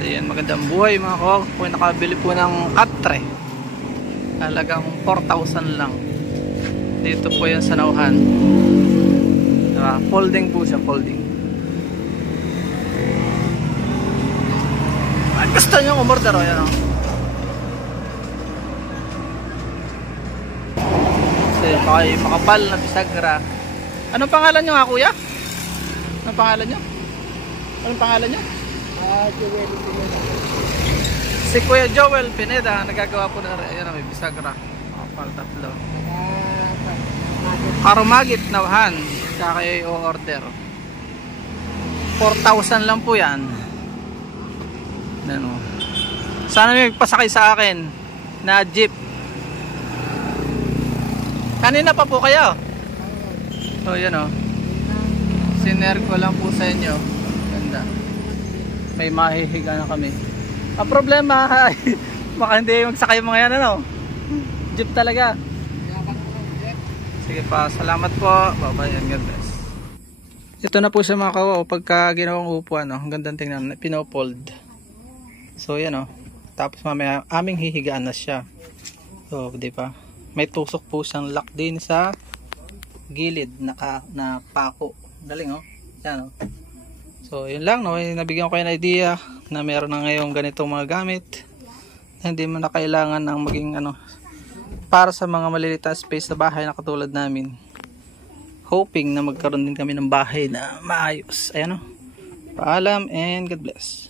So yan, magandang buhay mga kawag. Kung nakabili po ng katre, halagang 4,000 lang. Dito po yan sa Nauhan. Diba? Folding po siya, folding. Gusto nyo umorder o yan o. So yun, makapal na bisagra. Anong pangalan nyo nga kuya? Anong pangalan nyo? Anong pangalan nyo? Joel Pineda. Si Kuya Joel Pineda, nagagawa po na rin. Ayan, may bisagra. Makapal, tatlo. Karumagit Nauhan. Kaya kayo i-order. 4,000 lang po yan. Ano. Sana may pasakay sa akin na jeep. Kanina pa po kayo. So yan o. Siner ko lang po sa inyo. Ganda. May mahihiga na kami. Ang problema baka hindi magsakay mga yan ano. Jeep talaga. Sige pa, salamat po. Bye bye and God bless. Ito na po siya mga kawaw. Pagka ginawang upuan, ang gandang tingnan, pinopold. So yan o. Tapos mamaya aming hihigaan na siya. So di ba? May tusok po siyang lock din sa gilid na pako. Galing o. Yan o. So yun lang no. Nabigyan ko kayo ng idea na meron na ngayong ganitong mga gamit. Hindi mo na kailangan ng maging ano para sa mga maliliit na space sa bahay na katulad namin. Hoping na magkaroon din kami ng bahay na maayos. Ayan o. Paalam and God bless.